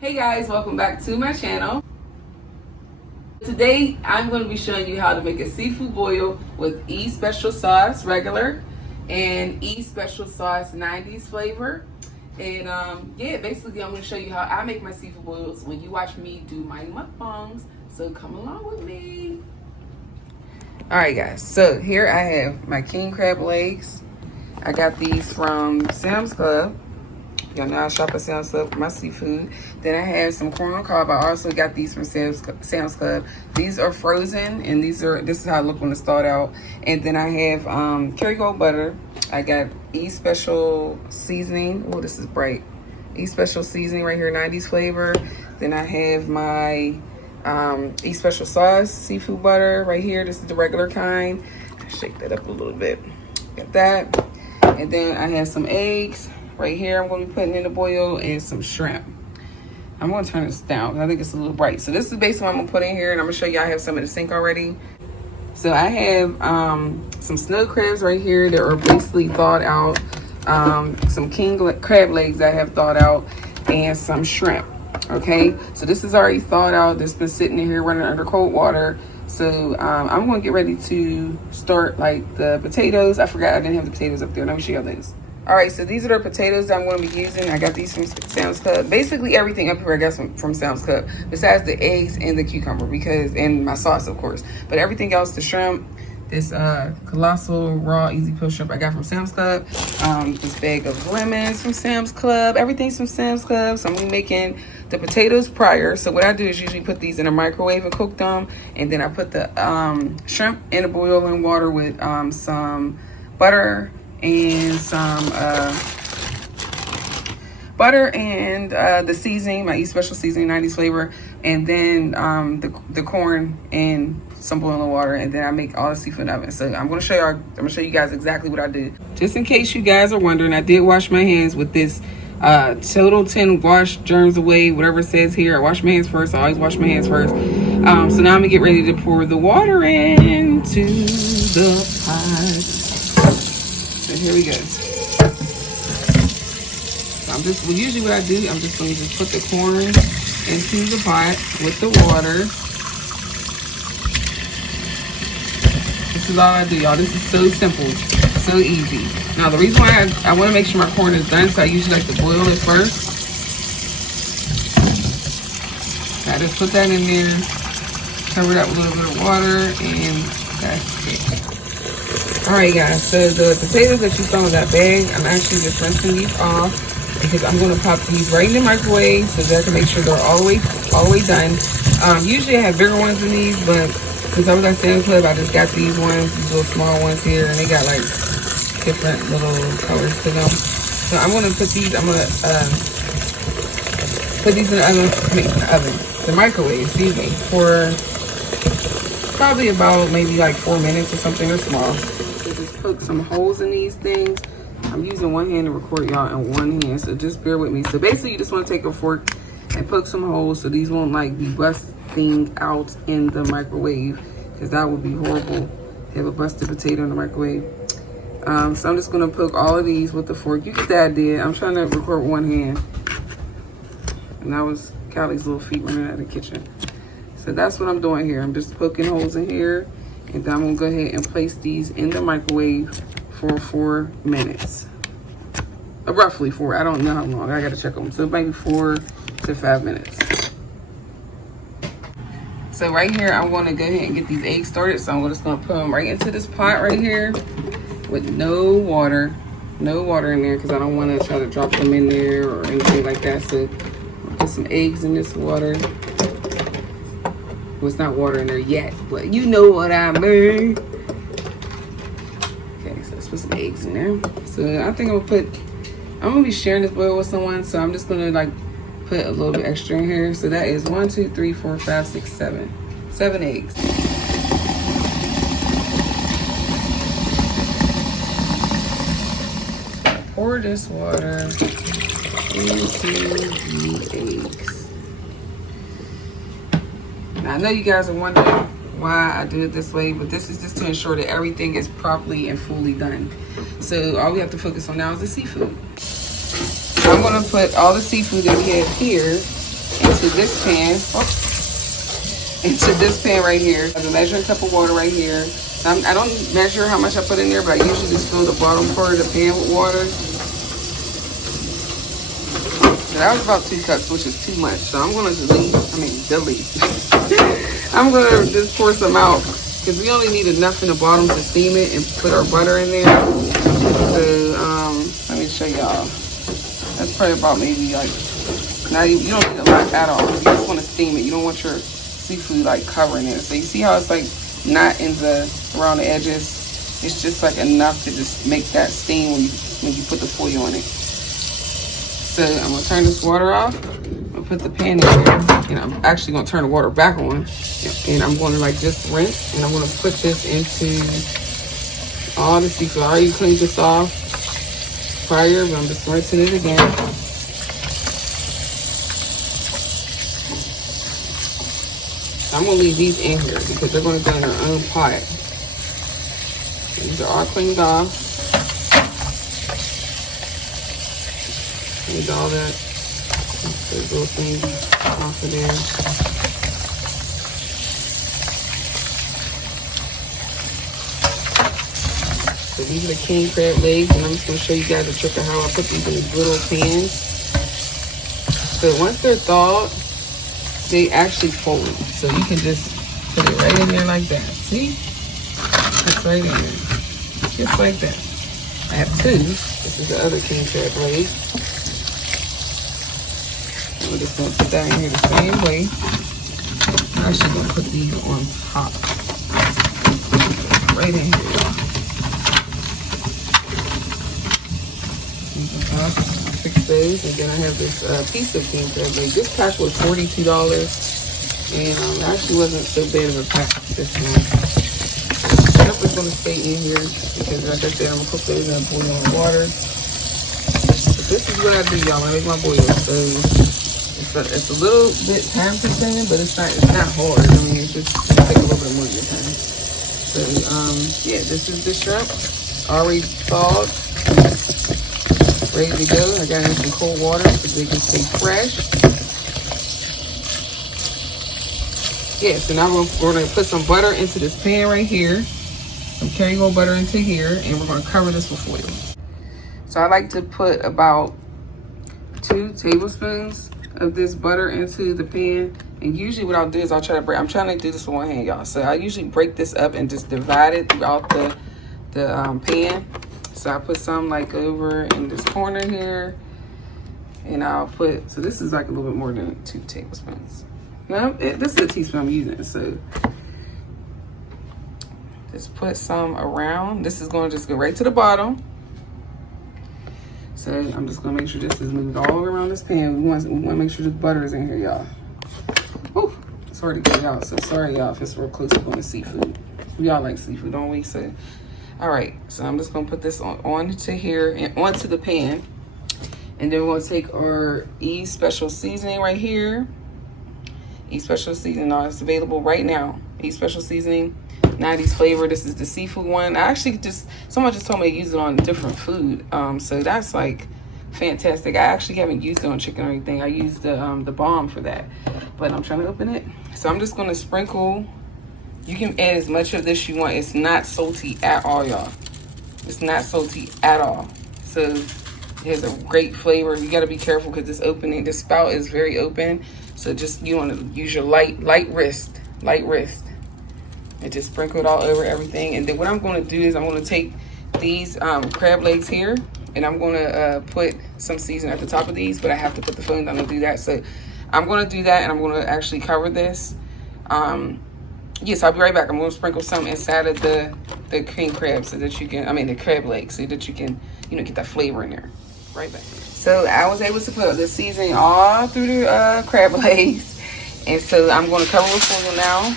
Hey guys, welcome back to my channel. Today I'm going to be showing you how to make a seafood boil with E special sauce regular and E special sauce 90s flavor. And yeah, basically I'm going to show you how I make my seafood boils when you watch me do my mukbangs. So come along with me. Alright guys, so here I have my king crab legs. I got these from Sam's Club. Y'all know I shop at Sam's Club for my seafood. Then I have some corn on cob. I also got these from Sam's Club. These are frozen, and this is how I look when it's thawed out. And then I have Kerrygold butter. I got E special seasoning. Oh, this is bright. E special seasoning right here, 90s flavor. Then I have my E special sauce seafood butter right here. This is the regular kind. Shake that up a little bit. Got that. And then I have some eggs. Right here, I'm going to be putting in the boil and some shrimp. I'm going to turn this down because I think it's a little bright. So this is basically what I'm going to put in here, and I'm going to show you I have some in the sink already. So I have some snow crabs right here that are basically thawed out. Some king crab legs that I have thawed out, and some shrimp. Okay, so this is already thawed out. This has been sitting in here running under cold water. So I'm going to get ready to start like the potatoes. I forgot I didn't have the potatoes up there. Let me show you those. All right, so these are the potatoes that I'm going to be using. I got these from Sam's Club. Basically, everything up here I got from Sam's Club, besides the eggs and the cucumber, and my sauce, of course. But everything else, the shrimp, this colossal raw easy peel shrimp I got from Sam's Club. This bag of lemons from Sam's Club. Everything's from Sam's Club. So I'm going to be making the potatoes prior. So what I do is usually put these in a microwave and cook them. And then I put the shrimp in a boiling water with some butter and some butter and the seasoning, my E special seasoning, 90s flavor, and then the corn and some boiling water, and then I make all the seafood in the oven. So I'm gonna show you guys exactly what I did. Just in case you guys are wondering, I did wash my hands with this Total 10 wash germs away, whatever it says here. I wash my hands first. I always wash my hands first. So now I'm gonna get ready to pour the water into the pot. So here we go. So usually what I do, I'm just going to put the corn into the pot with the water. This is all I do, y'all. This is so simple, so easy. Now the reason why I want to make sure my corn is done, so I usually like to boil it first. I just put that in there, cover that with a little bit of water, and that's it. Alright guys, so the potatoes that you saw in that bag, I'm actually just rinsing these off because I'm going to pop these right in the microwave so that I can make sure they're all the way done. Usually I have bigger ones than these, but since I was at Sam's Club, I just got these little small ones here, and they got like different little colors to them. So I'm going to put these, in the microwave, excuse me, for probably about maybe like 4 minutes or something. They're small. Poke some holes in these things. I'm using one hand to record y'all and one hand, so just bear with me. So basically you just want to take a fork and poke some holes so these won't like be busting out in the microwave, because that would be horrible to have a busted potato in the microwave. So I'm just going to poke all of these with the fork. You get the idea. I'm trying to record with one hand, and that was Callie's little feet running out of the kitchen. So that's what I'm doing here. I'm just poking holes in here. And then I'm going to go ahead and place these in the microwave for 4 minutes. Roughly 4. I don't know how long. I got to check them. So maybe 4 to 5 minutes. So right here, I'm going to go ahead and get these eggs started. So I'm just going to put them right into this pot right here with no water. No water in there because I don't want to try to drop them in there or anything like that. So I'll put some eggs in this water. Well, it's not water in there yet, but you know what I mean. Okay, so let's put some eggs in there. So I think I'm gonna be sharing this boil with someone, so I'm just gonna like put a little bit extra in here. So that is 1, 2, 3, 4, 5, 6, 7. 7 eggs. Pour this water into the eggs. Now, I know you guys are wondering why I do it this way, but this is just to ensure that everything is properly and fully done. So all we have to focus on now is the seafood. So I'm going to put all the seafood that we have here into this pan. Into this pan right here. I have a measuring cup of water right here. I don't measure how much I put in there, but I usually just fill the bottom part of the pan with water. So that was about 2 cups, which is too much. So I'm gonna delete. I'm gonna just pour some out because we only need enough in the bottom to steam it and put our butter in there. So let me show y'all. That's probably about maybe like, now you don't need a lot at all. You just want to steam it. You don't want your seafood like covering it. So you see how it's like not in the around the edges. It's just like enough to just make that steam when you put the foil in it. So I'm gonna turn this water off. I'm gonna put the pan in here, and I'm actually gonna turn the water back on, and I'm gonna like just rinse, and I'm gonna put this into all the seafood. I already cleaned this off prior, but I'm just rinsing it again. I'm gonna leave these in here because they're gonna go in their own pot. These are all cleaned off. Cleaned all that. Those little things off of there. So these are the king crab legs, and I'm just gonna show you guys a trick of how I put these in these little pans. So once they're thawed, they actually fold. So you can just put it right in there like that. See? It's right in there. Just like that. I have 2. This is the other king crab leg. We're just gonna put that in here the same way. I'm actually gonna put these on top. Right in here. I'll fix those, and then I have this piece of king crab leg. This pack was $42, and it actually wasn't so bad of a pack this time. Shrimp is going to stay in here because, like I said, I'm going to cook those in boiling water. But this is what I do, y'all, when I make my boil. So it's a little bit time consuming, but it's not hard. I mean, it just take a little bit more of your time. So yeah, this is the shrimp already thawed. Ready to go. I got in some cold water so they can stay fresh. Yeah, so now we're going to put some butter into this pan right here. Some Kerrygold butter into here, and we're going to cover this with foil. So I like to put about 2 tablespoons of this butter into the pan. And usually what I'll do is I'm trying to do this with one hand, y'all. So I usually break this up and just divide it throughout the pan. So I put some like over in this corner here, and I'll put, so this is like a little bit more than 2 tablespoons. No, this is a teaspoon I'm using, so just put some around. This is gonna just go right to the bottom. So I'm just gonna make sure this is moved all around this pan. We want to make sure the butter is in here, y'all. Whew, it's hard to get out, so sorry y'all if it's real close up on the seafood. We all like seafood, don't we? So all right, so I'm just gonna put this onto here and onto the pan. And then we're gonna take our E Special Seasoning right here. E Special Seasoning, now it's available right now. E Special Seasoning, 90s flavor. This is the seafood one. I actually someone just told me to use it on different food. So that's like fantastic. I actually haven't used it on chicken or anything. I used the balm for that, but I'm trying to open it. So I'm just gonna sprinkle. You can add as much of this you want. It's not salty at all, y'all. It's not salty at all. So it has a great flavor. You gotta be careful because this spout is very open. So just, you wanna use your light wrist. And just sprinkle it all over everything. And then what I'm gonna do is I'm gonna take these crab legs here, and I'm gonna put some seasoning at the top of these, but I have to put the phone down to do that. So I'm gonna do that, and I'm gonna actually cover this. Yes, I'll be right back. I'm gonna sprinkle some inside of the king crab so that you can, the crab legs, so that you can, get that flavor in there. Right back. So I was able to put the seasoning all through the crab legs. And so I'm gonna cover with foil now.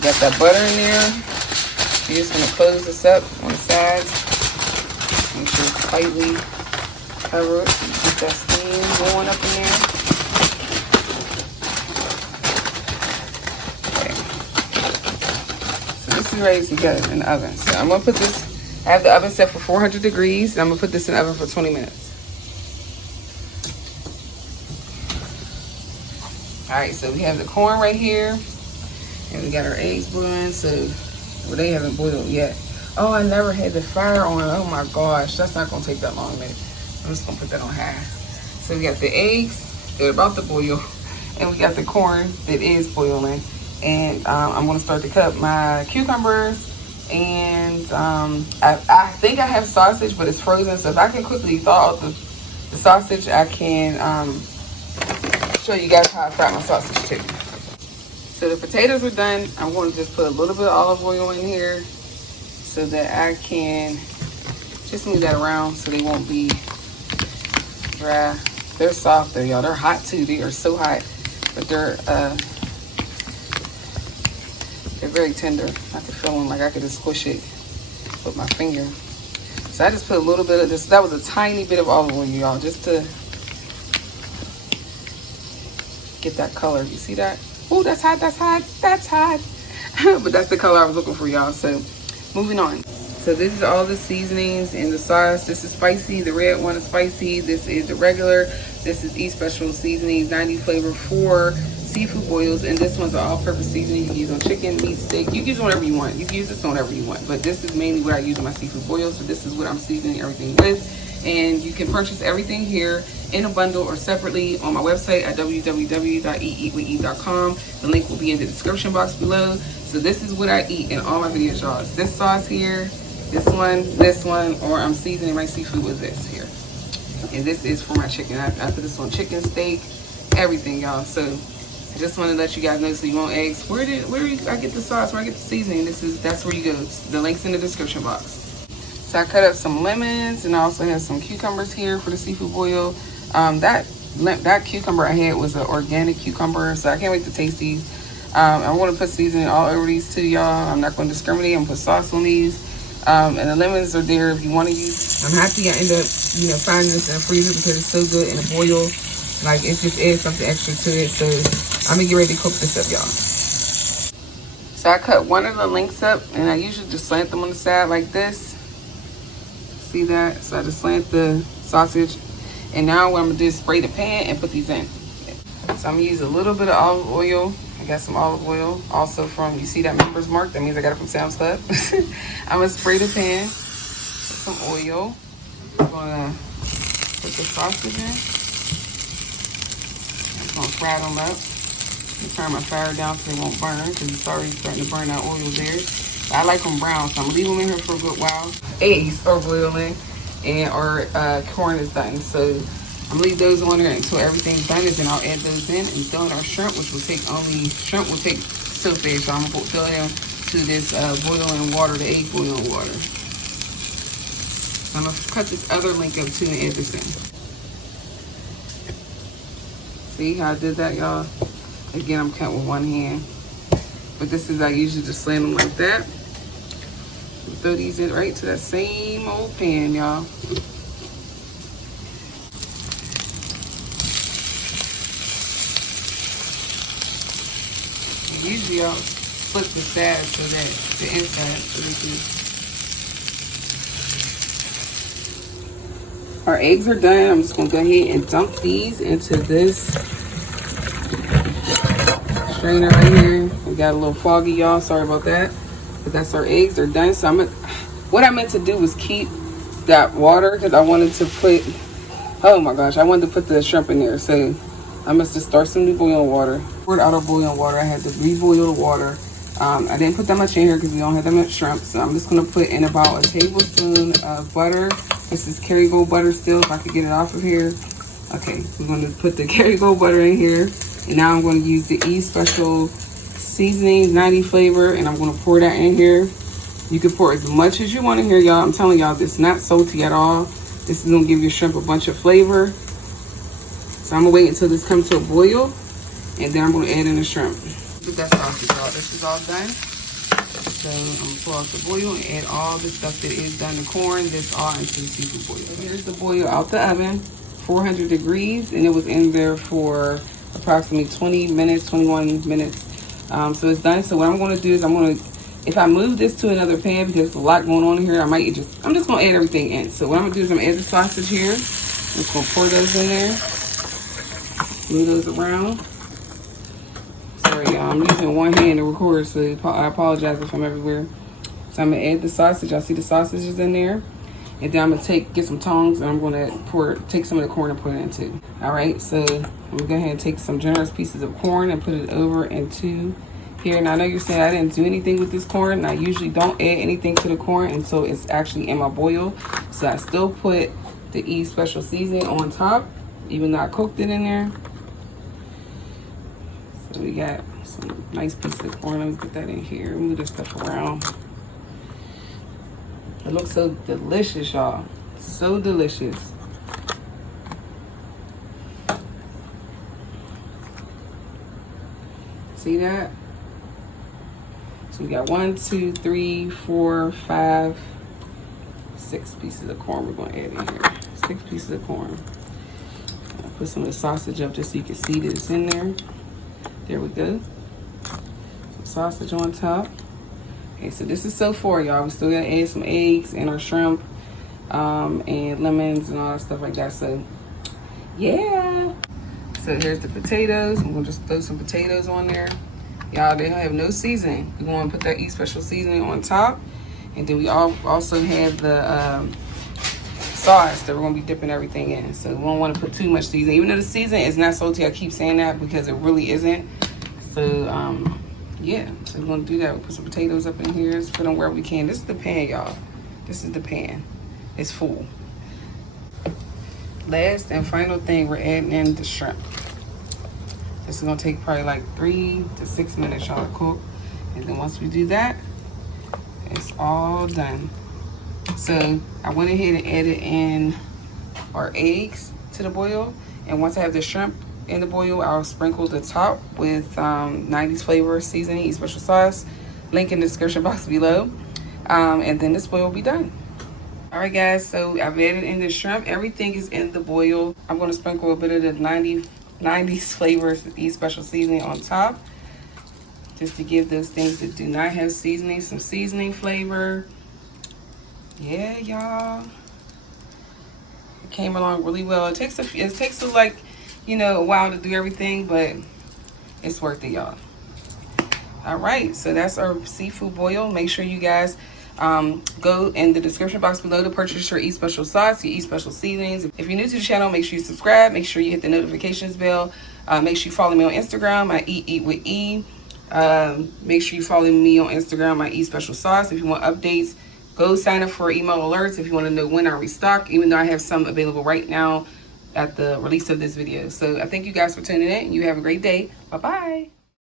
Got that butter in there. You're just gonna close this up on the sides. Make sure it's tightly covered. Get that steam going up in there. This is ready to go in the oven. So I'm gonna put this, I have the oven set for 400 degrees, and I'm gonna put this in the oven for 20 minutes. All right, so we have the corn right here, and we got our eggs boiling. So, well, they haven't boiled yet. Oh, I never had the fire on. Oh my gosh, that's not gonna take that long a minute. I'm just gonna put that on high. So we got the eggs, they're about to boil, and we got the corn that is boiling. And I'm gonna start to cut my cucumbers. And I think I have sausage, but it's frozen. So if I can quickly thaw out the sausage, I can show you guys how I fry my sausage too. So the potatoes are done. I'm going to just put a little bit of olive oil in here so that I can just move that around so they won't be dry. They're soft though, y'all. They're hot too. They are so hot, but they're very tender. I can feel them like I could just squish it with my finger. So I just put a little bit of this. That was a tiny bit of olive oil, y'all, just to get that color. You see that? Oh, that's hot, that's hot, that's hot. But that's the color I was looking for, y'all. So moving on. So this is all the seasonings and the sauce. This is spicy. The red one is spicy. This is the regular. This is E Special Seasonings, 90 flavor for seafood boils. And this one's an all-purpose seasoning. You can use on chicken, meat, steak. You can use whatever you want. You can use this on whatever you want. But this is mainly what I use on my seafood boils. So this is what I'm seasoning everything with. And you can purchase everything here in a bundle or separately on my website at www.eateatwithe.com. The link will be in the description box below. So this is what I eat in all my videos, y'all. It's this sauce here, this one, or I'm seasoning my seafood with this here. And this is for my chicken. I put this on chicken, steak, everything, y'all. So I just want to let you guys know so you want eggs. Where do I get the sauce? Where I get the seasoning? That's where you go. The link's in the description box. So I cut up some lemons, and I also have some cucumbers here for the seafood boil. That cucumber I had was an organic cucumber, so I can't wait to taste these. I want to put seasoning all over these too, y'all. I'm not going to discriminate. I'm going to put sauce on these. And the lemons are there if you want to use. I'm happy I end up, finding this in the freezer because it's so good in a boil. Like, it just adds something extra to it. So I'm going to get ready to cook this up, y'all. So I cut one of the links up, and I usually just slant them on the side like this. See that? So I just slant the sausage. And now what I'm going to do is spray the pan and put these in. So I'm going to use a little bit of olive oil. I got some olive oil also from, you see that member's mark? That means I got it from Sam's Club. I'm going to spray the pan with some oil. I'm going to put the sausage in. I'm going to fry them up. I'm turn my fire down so they won't burn because it's already starting to burn that oil there. I like them brown, so I'm going to leave them in here for a good while. Eggs are boiling and our corn is done. So I'm going to leave those on there until everything's done, and then I'll add those in and throw in our shrimp, which will take shrimp will take so fast. So I'm going to throw them to this boiling water, the egg boiling water. So I'm going to cut this other link up too and add this in. See how I did that, y'all? Again, I'm cutting with one hand. But this is, I usually just slam them like that. Throw these in right to that same old pan, y'all. Usually I'll flip the side so that the inside so they can. Our eggs are done. I'm just gonna go ahead and dump these into this strainer right here. We got a little foggy, y'all. Sorry about that. But that's our eggs. They're done. So what I meant to do was keep that water because I wanted to put, oh my gosh, I wanted to put the shrimp in there. So I must just start some new boiling water. Poured out of boiling water. I had to reboil the water. I didn't put that much in here because we don't have that much shrimp. So I'm just going to put in about a tablespoon of butter. This is Kerrygold butter still, if I could get it off of here. Okay, we're going to put the Kerrygold butter in here. And now I'm going to use the E Special Seasonings, 90 flavor, and I'm going to pour that in here. You can pour as much as you want in here, y'all. I'm telling y'all, this is not salty at all. This is going to give your shrimp a bunch of flavor. So I'm going to wait until this comes to a boil, and then I'm going to add in the shrimp. That's sausage, y'all. This is all done. So I'm going to pull out the boil and add all the stuff that is done, the corn, this all into the seafood boil. So here's the boil out the oven, 400 degrees, and it was in there for approximately 20 minutes, 21 minutes. So it's done. So what I'm going to do is if I move this to another pan because there's a lot going on here, I'm just going to add everything in. So what I'm going to do is I'm going to add the sausage here. I'm just going to pour those in there. Move those around. Sorry, y'all. I'm using one hand to record, so I apologize if I'm everywhere. So I'm gonna add the sausage. Y'all see the sausages in there, and then I'm gonna get some tongs, and I'm gonna take some of the corn and put it into. All right, so I'm gonna go ahead and take some generous pieces of corn and put it over into here. Now I know you're saying I didn't do anything with this corn, and I usually don't add anything to the corn until it's actually in my boil. So I still put the E special seasoning on top, even though I cooked it in there. So we got some nice pieces of corn. Let me put that in here. Move this stuff around. It looks so delicious, y'all. So delicious. See that? So we got 1, 2, 3, 4, 5, 6 pieces of corn we're going to add in here. 6 pieces of corn. I'll put some of the sausage up just so you can see that it's in there. There we go. Some sausage on top. Okay, so this is so far, y'all. We still gotta add some eggs and our shrimp, and lemons and all that stuff like that. So, yeah. So here's the potatoes. I'm gonna just throw some potatoes on there. Y'all, they don't have no seasoning. We're gonna put that E special seasoning on top, and then we also have the sauce that we're gonna be dipping everything in. So we don't want to put too much seasoning, even though the seasoning is not salty. I keep saying that because it really isn't. So yeah, so we're gonna do that. We'll put some potatoes up in here. Let's put them where we can. This is the pan, y'all. This is the pan. It's full. Last and final thing, we're adding in the shrimp. This is gonna take probably like 3 to 6 minutes, y'all, to cook. And then once we do that, it's all done. So I went ahead and added in our eggs to the boil. And once I have the shrimp in the boil, I'll sprinkle the top with 90s flavor seasoning, special sauce. Link in the description box below. And then this boil will be done. All right, guys, so I've added in the shrimp. Everything is in the boil. I'm gonna sprinkle a bit of the 90s flavor special seasoning on top, just to give those things that do not have seasoning some seasoning flavor. Yeah, y'all, it came along really well. It takes like, you know, a while to do everything, but it's worth it, y'all. All right, so that's our seafood boil. Make sure you guys go in the description box below to purchase your E special sauce, your E special seasonings. If you're new to the channel, make sure you subscribe. Make sure you hit the notifications bell. Make sure you follow me on Instagram. I eat with E. Make sure you follow me on Instagram. I eat special sauce. If you want updates, go sign up for email alerts if you want to know when I restock, even though I have some available right now at the release of this video. So I thank you guys for tuning in, and you have a great day. Bye-bye.